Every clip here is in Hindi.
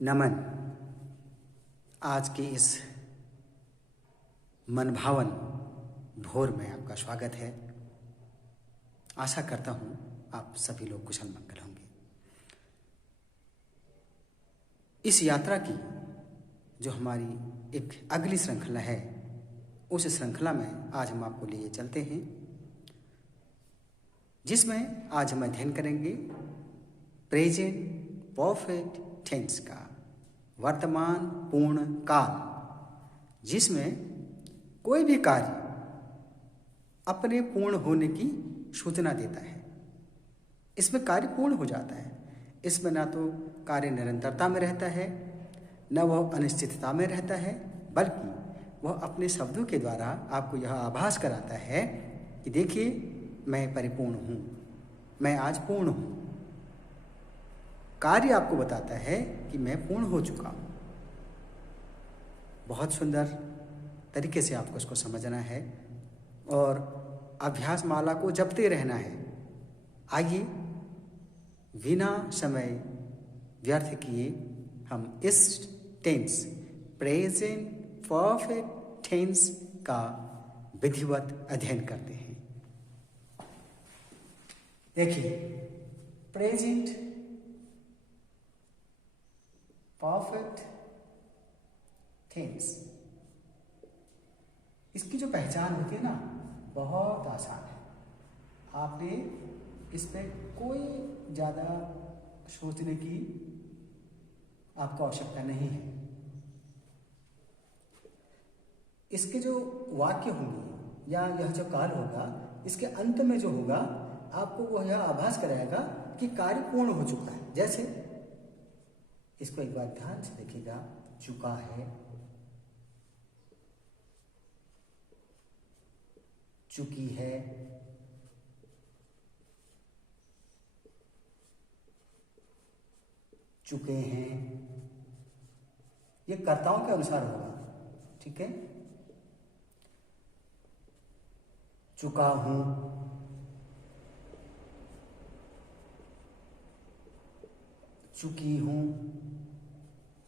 नमन। आज के इस मनभावन भोर में आपका स्वागत है। आशा करता हूँ आप सभी लोग कुशल मंगल होंगे। इस यात्रा की जो हमारी एक अगली श्रृंखला है, उस श्रृंखला में आज हम आपको लिए चलते हैं, जिसमें आज हम अध्ययन करेंगे प्रेजेंट परफेक्ट टेंस का, वर्तमान पूर्ण काल, जिसमें कोई भी कार्य अपने पूर्ण होने की सूचना देता है। इसमें कार्य पूर्ण हो जाता है। इसमें ना तो कार्य निरंतरता में रहता है, न वह अनिश्चितता में रहता है, बल्कि वह अपने शब्दों के द्वारा आपको यह आभास कराता है कि देखिए, मैं परिपूर्ण हूँ, मैं आज पूर्ण हूँ। कार्य आपको बताता है कि मैं पूर्ण हो चुका हूँ। बहुत सुंदर तरीके से आपको इसको समझना है और अभ्यास माला को जपते रहना है। आइए बिना समय व्यर्थ किए हम इस टेंस, प्रेजेंट परफेक्ट टेंस का विधिवत अध्ययन करते हैं। देखिए, प्रेजेंट परफेक्ट टेंस, इसकी जो पहचान होती है ना, बहुत आसान है। आपने इस पे कोई ज़्यादा सोचने की आपको आवश्यकता नहीं है। इसके जो वाक्य होंगे या यह जो काल होगा, इसके अंत में जो होगा, आपको वह यह आभास कराएगा कि कार्य पूर्ण हो चुका है। जैसे इसको एक बार ध्यान से देखिएगा, चुका है, चुकी है, चुके हैं। ये कर्ताओं के अनुसार होगा, ठीक है। चुका हूं, चुकी हूं,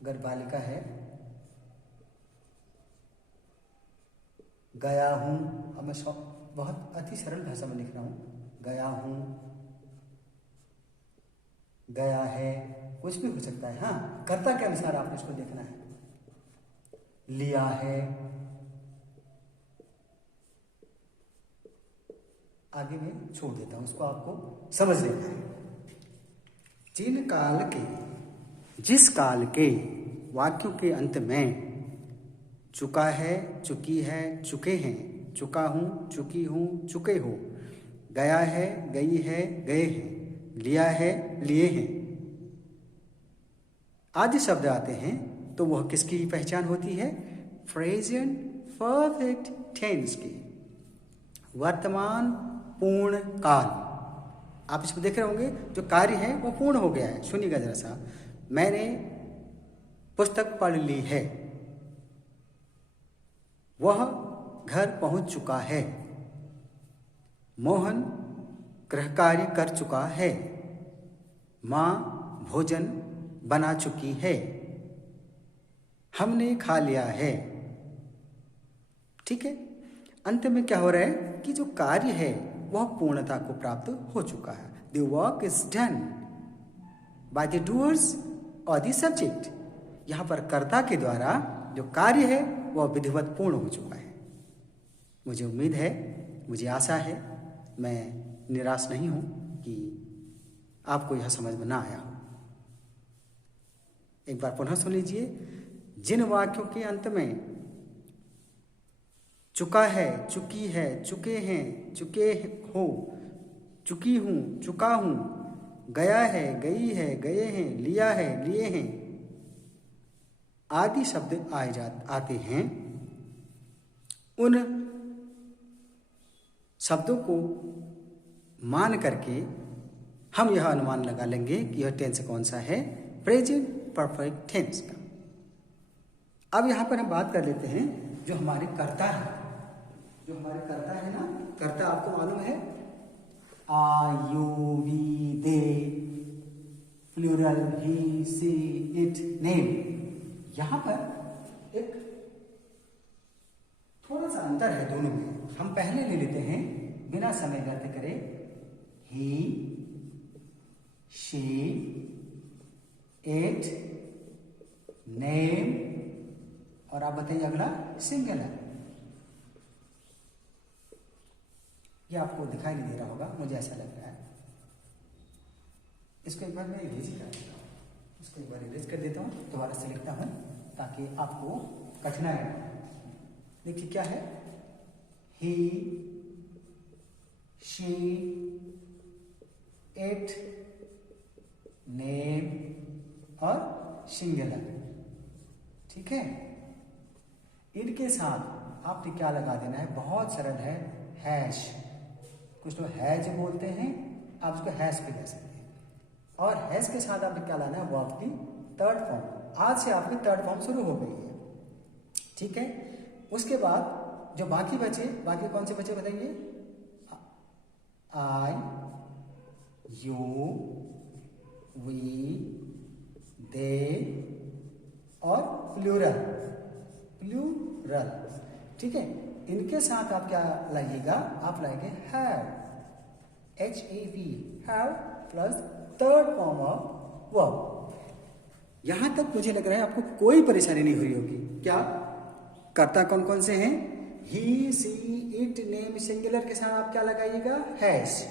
अगर बालिका है। गया हूं, अब मैं बहुत अति सरल भाषा में लिख रहा हूं। गया हूं, गया है, कुछ भी हो सकता है। हाँ, कर्ता के अनुसार आपने इसको देखना है। लिया है, आगे मैं छोड़ देता हूं, उसको आपको समझ लेना है। जिन काल के, जिस काल के वाक्यों के अंत में चुका है, चुकी है, चुके हैं, चुका हूं, चुकी हूं, चुके हो, गया है, गई है, गए हैं, लिया है, लिए हैं आदि शब्द आते हैं, तो वह किसकी पहचान होती है? प्रेजेंट परफेक्ट टेंस की, वर्तमान पूर्ण काल। आप इसमें देख रहे होंगे, जो कार्य है वह पूर्ण हो गया है। सुनिएगा जरा सा, मैंने पुस्तक पढ़ ली है, वह घर पहुंच चुका है, मोहन गृह कार्य कर चुका है, मां भोजन बना चुकी है, हमने खा लिया है। ठीक है। अंत में क्या हो रहा है कि जो कार्य है वह पूर्णता को प्राप्त हो चुका है। The work is done by the doers और द सब्जेक्ट। यहां पर कर्ता के द्वारा जो कार्य है वह विधिवत पूर्ण हो चुका है। मुझे उम्मीद है, मुझे आशा है, मैं निराश नहीं हूं कि आपको यह समझ में ना आया हो। एक बार पुनः सुन लीजिए। जिन वाक्यों के अंत में चुका है, चुकी है, चुके हैं, चुके हो, चुकी हूं, चुका हूं, गया है, गई है, गए हैं, लिया है, लिए हैं आदि शब्द आते हैं, उन शब्दों को मान करके हम यह अनुमान लगा लेंगे कि यह टेंस कौन सा है? प्रेजेंट परफेक्ट टेंस का। अब यहां पर हम बात कर लेते हैं जो हमारे कर्ता है। जो हमारे कर्ता है ना, कर्ता आपको मालूम है, I, you, we, they, plural, he, she, it, name. यहां पर एक थोड़ा सा अंतर है दोनों में। हम पहले ले लेते हैं बिना समय व्यर्थ करे, ही, शी, इट, नेम, और आप बताइए अगला सिंगुलर। ये आपको दिखाई नहीं दे रहा होगा, मुझे ऐसा लग रहा है। इसको एक बार मैं इरेज कर देता हूँ, इसको एक बार इरेज कर देता हूँ, दोबारा से लिखता हूँ ताकि आपको कठिनाई ना। देखिए क्या है, ही, शी, इट, नेम और सिंगुलर। ठीक है, इनके साथ आपने क्या लगा देना है, बहुत सरल है, हैश। कुछ लोग हैज बोलते हैं, आप उसको हैश भी कह सकते हैं। और हैश के साथ आपने क्या लाना है, वो आपकी थर्ड फॉर्म। आज से आपकी थर्ड फॉर्म शुरू हो गई है। ठीक है, उसके बाद जो बाकी बचे, बाकी कौन से बचे बताइए, आई, यू, वी, दे और प्लूरल। प्लूरल, ठीक है। इनके साथ आप क्या लाइएगा, आप लाएंगे have, HAV, have plus third form of verb. यहां तक मुझे लग रहा है आपको कोई परेशानी नहीं हुई होगी। क्या कर्ता कौन कौन से हैं, he, she, it, name, singular के साथ आप क्या लगाइएगा, has.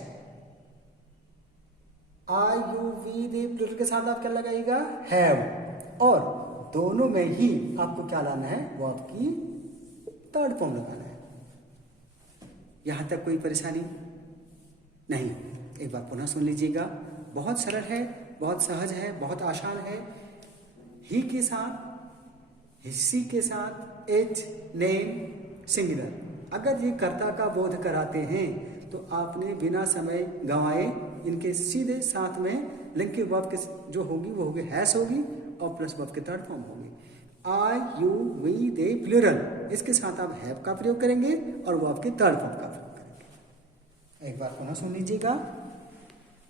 I, you, we, they, plural के साथ आप क्या लगाइएगा, हैव। और दोनों में ही आपको क्या लाना है, वो आपकी थर्ड फॉर्म लगाना है। यहां तक कोई परेशानी नहीं। एक बार पुनः सुन लीजिएगा, बहुत सरल है, बहुत सहज है, बहुत आसान है। ही के साथ, हिस्सी के साथ, इट, नेम, सिंगुलर। अगर ये कर्ता का बोध कराते हैं तो आपने बिना समय गंवाए इनके सीधे साथ में लिंक के वर्ब के जो होगी वो होगी हैश होगी और प्लस वर्ब के थर्ड फॉर्म होगी। आई, यू, वी, दे, प्लूरल, इसके साथ आप हैव का प्रयोग करेंगे और वो आपके थर्ड फॉर्म का प्रयोग करेंगे। एक बार पुनः सुन लीजिएगा,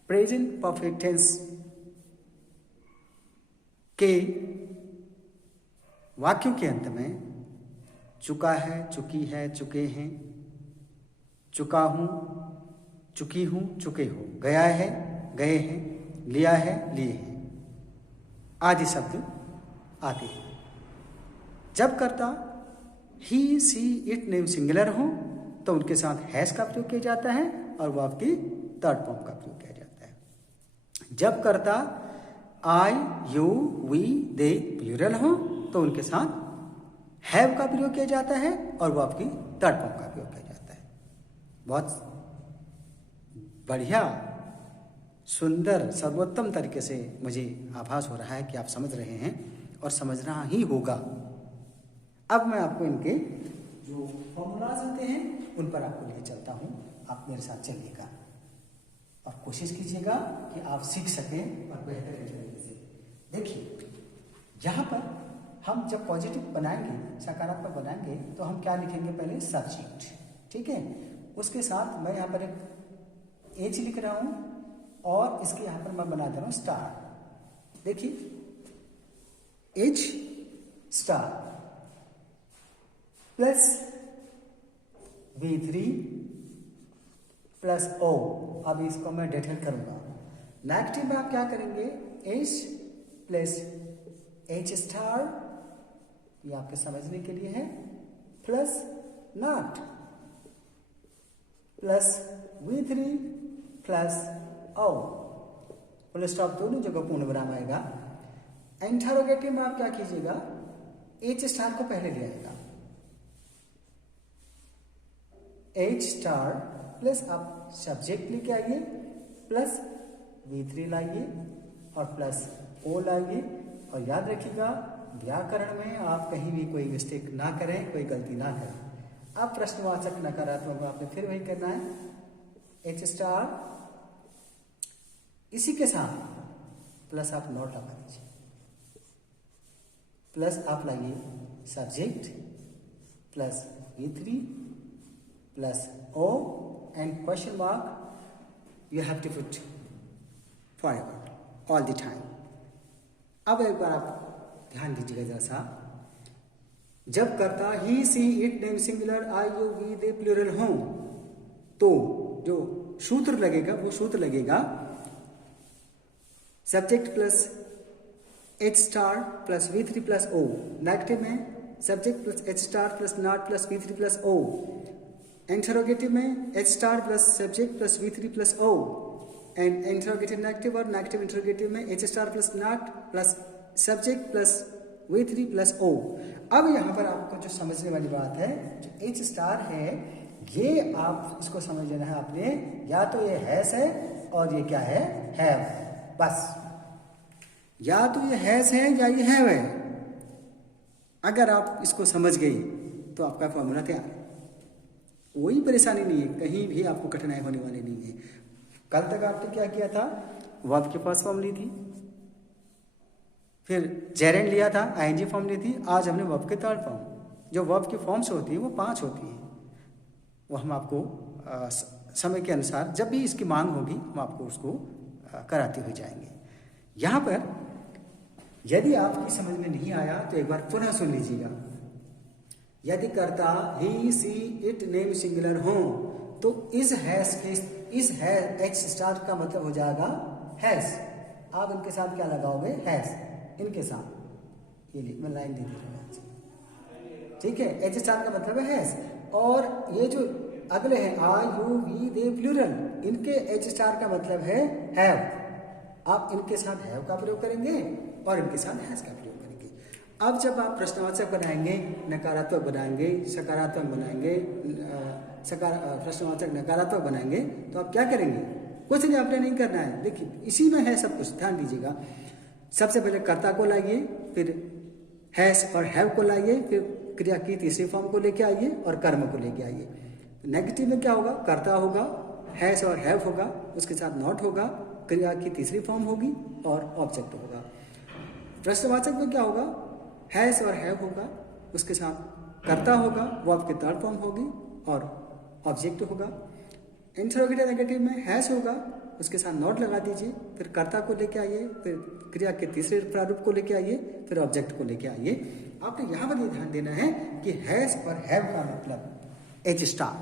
प्रेजेंट परफेक्ट टेंस के वाक्यों के अंत में चुका है, चुकी है, चुके हैं, चुका हूं, चुकी हूं, चुके हो, गया है, गए हैं, लिया है, लिए हैं आदि शब्द आते हैं। जब कर्ता he, she, it, name, singular हो तो उनके साथ हैश का प्रयोग किया जाता है और वो आपकी थर्ड फॉर्म का प्रयोग किया जाता है। जब कर्ता आई, यू, वी, दे, प्लूरल हो तो उनके साथ हैव का प्रयोग किया जाता है और वो आपकी थर्ड फॉर्म का प्रयोग किया जाता है। बहुत बढ़िया, सुंदर, सर्वोत्तम तरीके से मुझे आभास हो रहा है कि आप समझ रहे हैं और समझना ही होगा। अब मैं आपको इनके जो फॉर्मूलाज होते हैं उन पर आपको लेके चलता हूं, आप मेरे साथ चलिएगा और कोशिश कीजिएगा कि आप सीख सकें और बेहतर तरीके से। देखिए, यहाँ पर हम जब पॉजिटिव बनाएंगे, सकारात्मक बनाएंगे तो हम क्या लिखेंगे, पहले सब्जेक्ट, ठीक है। उसके साथ मैं यहाँ पर एक एच लिख रहा हूँ और इसके यहाँ पर मैं बना दे रहा हूँ स्टार। देखिए, H star plus V3 plus O। अब इसको मैं डिटेल करूंगा। नेगेटिव में आप क्या करेंगे, H प्लस H स्टार, ये आपके समझने के लिए है, plus not plus V3 plus O, full stop दोनों जगह पूर्ण विराम आएगा। इंटरोगेटिव में आप क्या कीजिएगा, H स्टार को पहले ले आएगा, H स्टार प्लस आप सब्जेक्ट लेके आइए, प्लस V3 लाइए और प्लस O लाइए। और याद रखिएगा, व्याकरण में आप कहीं भी कोई मिस्टेक ना करें, कोई गलती ना करें। अब प्रश्नवाचक नकारात्मक आपने फिर वही करना है, H स्टार, इसी के साथ प्लस आप नॉट लगा दीजिए, प्लस आप लाइए subject plus V3 plus O and question mark you have to put forever all the time। अब एक बार आप ध्यान दीजिएगा जरा सा, जब कर्ता he she it name singular I you we they plural हो, तो जो सूत्र लगेगा वो सूत्र लगेगा subject plus H star plus V3 plus O। Negative में subject plus H star plus not plus V3 plus O। Interrogative में H star plus subject plus V3 plus O। And interrogative negative और नेगेटिव इंटरोगेटिव में H star plus not plus subject plus V3 plus O। अब यहाँ पर आपको जो समझने वाली बात है, जो एच स्टार है ये आप इसको समझ लेना है आपने, या तो ये हैस है और ये क्या है, हैव। बस या तो ये हैस है या ये हैव है। अगर आप इसको समझ गई तो आपका फॉर्मूला तैयार है, कोई परेशानी नहीं है, कहीं भी आपको कठिनाई होने वाली नहीं है। कल तक आपने क्या किया था, वर्ब की फर्स्ट फॉर्म ली थी, फिर जेरेंड लिया था, आईएनजी फॉर्म ली थी। आज हमने वर्ब के थर्ड फॉर्म, जो वर्ब की फॉर्म्स होती है वो 5 होती है, वो हम आपको समय के अनुसार जब भी इसकी मांग होगी हम आपको उसको कराते हुए जाएंगे। यहाँ पर यदि आपकी समझ में नहीं आया तो एक बार पुनः सुन लीजिएगा। यदि कर्ता he she it name singular हो तो इस एच स्टार का मतलब हो जाएगा हैस। आप इनके साथ क्या लगाओगे, हैस, इनके साथ ये मैं लाइन दे दी, ठीक है। एच स्टार का मतलब है हैस, और ये जो अगले हैं आई यू वी दे प्लूरल, इनके एच स्टार का मतलब है हैव। आप इनके साथ हैव का प्रयोग करेंगे और इनके साथ हैज का प्रयोग करेंगे। अब जब आप प्रश्नवाचक बनाएंगे, नकारात्मक बनाएंगे, सकारात्मक बनाएंगे, प्रश्नवाचक नकारात्मक बनाएंगे, तो आप क्या करेंगे, कुछ नहीं, आपने नहीं करना है। देखिए इसी में है सब कुछ, ध्यान दीजिएगा। सबसे पहले कर्ता को लाइए, फिर हैज और हैव को लाइए, फिर क्रिया की तीसरी फॉर्म को लेके आइए और कर्म को लेके आइए। नेगेटिव में क्या होगा, कर्ता होगा, हैज और हैव होगा, उसके साथ नॉट होगा, क्रिया की तीसरी फॉर्म होगी और ऑब्जेक्ट होगा। प्रश्नवाचक में क्या होगा, हैज और हैव होगा, उसके साथ कर्ता होगा, वो आपकी थर्ड फॉर्म होगी और ऑब्जेक्ट होगा। इंटरोगेटिव नेगेटिव में हैज होगा, उसके साथ नॉट लगा दीजिए, फिर कर्ता को लेके आइए, फिर क्रिया के तीसरे प्रारूप को लेके आइए, फिर ऑब्जेक्ट को लेके आइए। आपने यहाँ पर ये ध्यान देना है कि हैज और हैव का मतलब एच स्टार,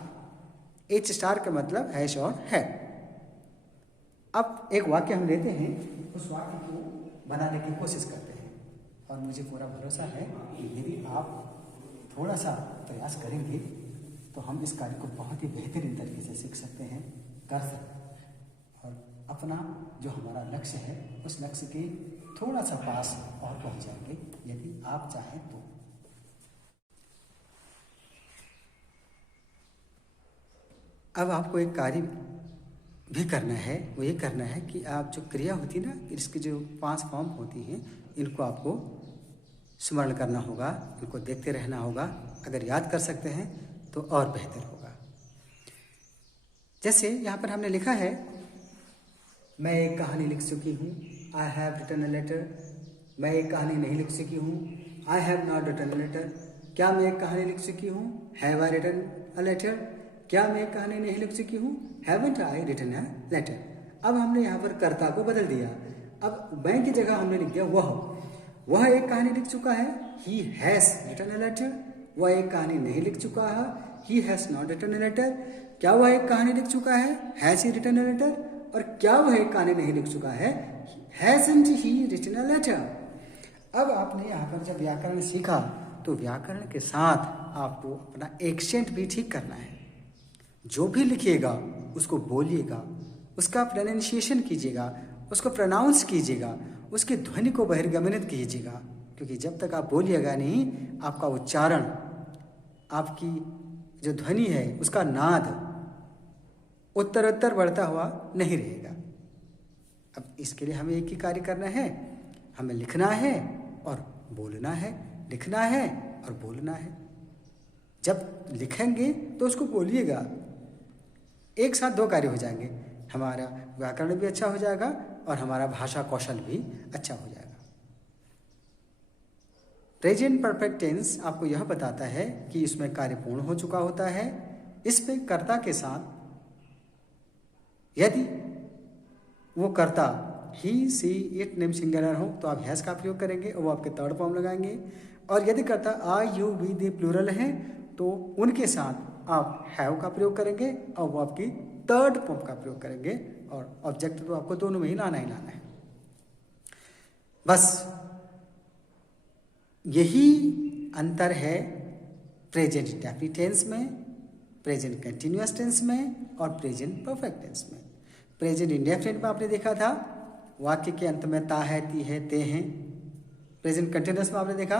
एच स्टार का मतलब हैज और हैव। अब एक वाक्य हम लेते हैं, उस वाक्य को बनाने की कोशिश करते हैं, और मुझे पूरा भरोसा है कि यदि आप थोड़ा सा प्रयास करेंगे तो हम इस कार्य को बहुत ही बेहतरीन तरीके से सीख सकते हैं, कर सकते हैं, और अपना जो हमारा लक्ष्य है उस लक्ष्य के थोड़ा सा पास और पहुंच जाएंगे, यदि आप चाहें तो। अब आपको एक कार्य भी करना है, वो ये करना है कि आप जो क्रिया होती है ना, इसकी जो 5 फॉर्म होती हैं, इनको आपको स्मरण करना होगा, इनको देखते रहना होगा। अगर याद कर सकते हैं तो और बेहतर होगा। जैसे यहाँ पर हमने लिखा है, मैं एक कहानी लिख चुकी हूँ, I have written a letter. मैं एक कहानी नहीं लिख सकी हूँ, I have not written a letter. क्या मैं एक कहानी लिख चुकी हूँ, have I written a letter. क्या मैं एक कहानी नहीं लिख चुकी हूँ, haven't I written a letter. अब हमने यहाँ पर कर्ता को बदल दिया, अब मैं की जगह हमने लिख दिया वह एक कहानी लिख चुका है, he has written a letter. वह एक कहानी नहीं लिख चुका है, he has not written a letter. क्या वह एक कहानी लिख चुका है, has he written a letter. और क्या वह एक कहानी नहीं लिख चुका है, hasn't he written a letter. अब आपने यहाँ पर जब व्याकरण सीखा तो व्याकरण के साथ आपको अपना एक्सेंट भी ठीक करना है। जो भी लिखिएगा उसको बोलिएगा, उसका प्रोनाउंसिएशन कीजिएगा, उसको प्रोनाउंस कीजिएगा, उसकी ध्वनि को बहिर्गमनित कीजिएगा, क्योंकि जब तक आप बोलिएगा नहीं, आपका उच्चारण, आपकी जो ध्वनि है, उसका नाद उत्तरोत्तर बढ़ता हुआ नहीं रहेगा। अब इसके लिए हमें एक ही कार्य करना है, हमें लिखना है और बोलना है, लिखना है और बोलना है। जब लिखेंगे तो उसको बोलिएगा, एक साथ 2 कार्य हो जाएंगे, हमारा व्याकरण भी अच्छा हो जाएगा और हमारा भाषा कौशल भी अच्छा हो जाएगा। प्रेजेंट परफेक्ट टेंस आपको यह बताता है कि इसमें कार्य पूर्ण हो चुका होता है। इसमें कर्ता के साथ यदि वो कर्ता he she it name singular हो तो आप हैज का प्रयोग करेंगे और वो आपके थर्ड फॉर्म लगाएंगे। और यदि कर्ता आई यू वी दे प्लूरल है तो उनके साथ आप हैव का प्रयोग करेंगे और वो आपकी थर्ड फॉर्म का प्रयोग करेंगे। और ऑब्जेक्ट तो आपको दोनों में ही लाना है। बस यही अंतर है प्रेजेंट इंडेफिनिट टेंस में, प्रेजेंट कंटिन्यूअस टेंस में और प्रेजेंट परफेक्ट टेंस में। प्रेजेंट इंडेफिनिट में आपने देखा था वाक्य के अंत में ता है, ती है, ते हैं। प्रेजेंट कंटिन्यूअस में आपने देखा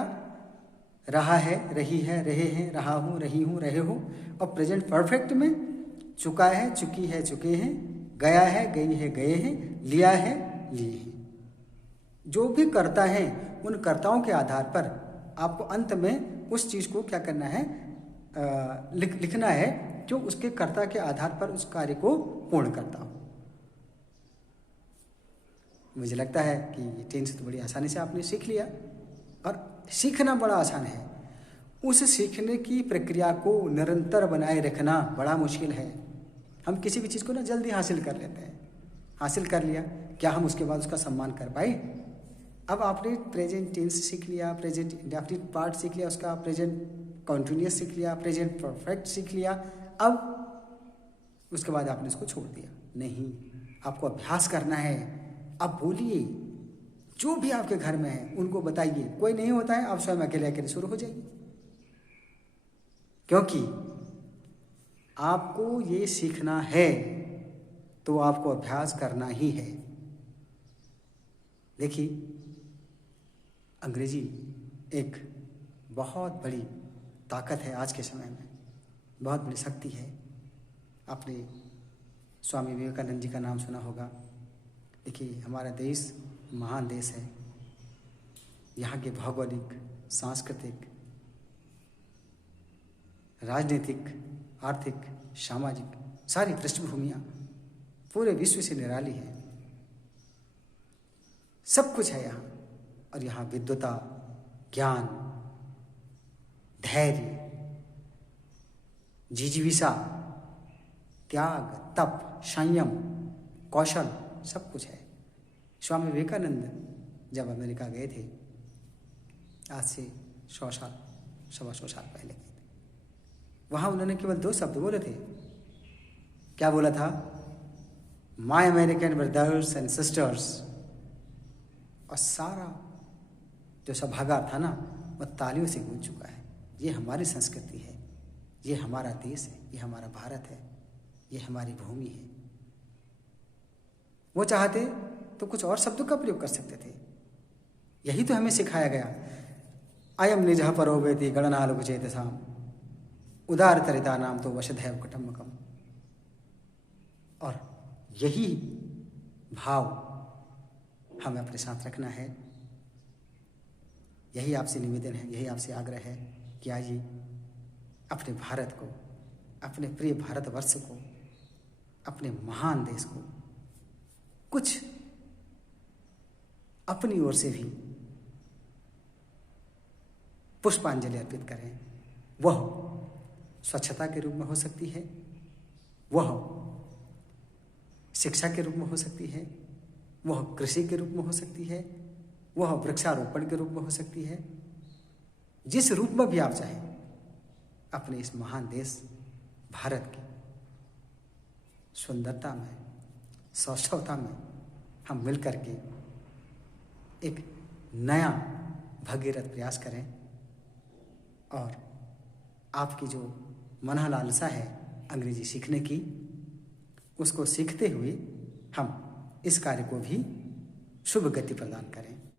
रहा है, रही है, रहे हैं, रहा हूँ, रही हूँ, रहे हो। और प्रेजेंट परफेक्ट में चुका है, चुकी है, चुके हैं, गया है, गई है, गए हैं, लिया है, लिए हैं। जो भी कर्ता है उन कर्ताओं के आधार पर आपको अंत में उस चीज को क्या करना है, लिखना है जो उसके कर्ता के आधार पर उस कार्य को पूर्ण करता हो। मुझे लगता है कि ये टेंस तो बड़ी आसानी से आपने सीख लिया और सीखना बड़ा आसान है। उस सीखने की प्रक्रिया को निरंतर बनाए रखना बड़ा मुश्किल है। हम किसी भी चीज़ को ना जल्दी हासिल कर लेते हैं, हासिल कर लिया, क्या हम उसके बाद उसका सम्मान कर पाए? अब आपने प्रेजेंट टेंस सीख लिया, प्रेजेंट इंडेफिनिट पार्ट सीख लिया, उसका प्रेजेंट कॉन्टिन्यूअस सीख लिया, प्रेजेंट परफेक्ट सीख लिया, अब उसके बाद आपने उसको छोड़ दिया? नहीं, आपको अभ्यास करना है। अब बोलिए, जो भी आपके घर में है उनको बताइए। कोई नहीं होता है आप स्वयं अकेले अकेले शुरू हो जाइए, क्योंकि आपको ये सीखना है तो आपको अभ्यास करना ही है। देखिए, अंग्रेजी एक बहुत बड़ी ताकत है आज के समय में, बहुत बड़ी शक्ति है। आपने स्वामी विवेकानंद जी का नाम सुना होगा। देखिए, हमारा देश महान देश है। यहाँ के भौगोलिक, सांस्कृतिक, राजनीतिक, आर्थिक, सामाजिक सारी पृष्ठभूमियाँ पूरे विश्व से निराली है। सब कुछ है यहाँ। और यहाँ विद्वता, ज्ञान, धैर्य, जिजीविषा, त्याग, तप, संयम, कौशल सब कुछ है। स्वामी विवेकानंद जब अमेरिका गए थे, आज से 100 साल, 125 साल पहले गए थे, वहाँ उन्होंने केवल 2 शब्द बोले थे। क्या बोला था? My American brothers and sisters. और सारा जो सभागार था ना, वह तालियों से गूंज चुका है। ये हमारी संस्कृति है, ये हमारा देश है, ये हमारा भारत है, ये हमारी भूमि है। वो चाहते तो कुछ और शब्दों का प्रयोग कर सकते थे। यही तो हमें सिखाया गया। अयम निजः परो वेति गणनालोक चेतसाम उदारतरिता नाम तो वशधैव कुटुम्बकम। और यही भाव हमें अपने साथ रखना है। यही आपसे निवेदन है, यही आपसे आग्रह है कि आइए अपने भारत को, अपने प्रिय भारतवर्ष को, अपने महान देश को कुछ अपनी ओर से भी पुष्पांजलि अर्पित करें। वह स्वच्छता के रूप में हो सकती है, वह शिक्षा के रूप में हो सकती है, वह कृषि के रूप में हो सकती है, वह वृक्षारोपण के रूप में हो सकती है। जिस रूप में भी आप चाहें, अपने इस महान देश भारत की सुंदरता में, सौष्ठवता में हम मिलकर के एक नया भगीरथ प्रयास करें। और आपकी जो मनः लालसा है अंग्रेजी सीखने की, उसको सीखते हुए हम इस कार्य को भी शुभ गति प्रदान करें।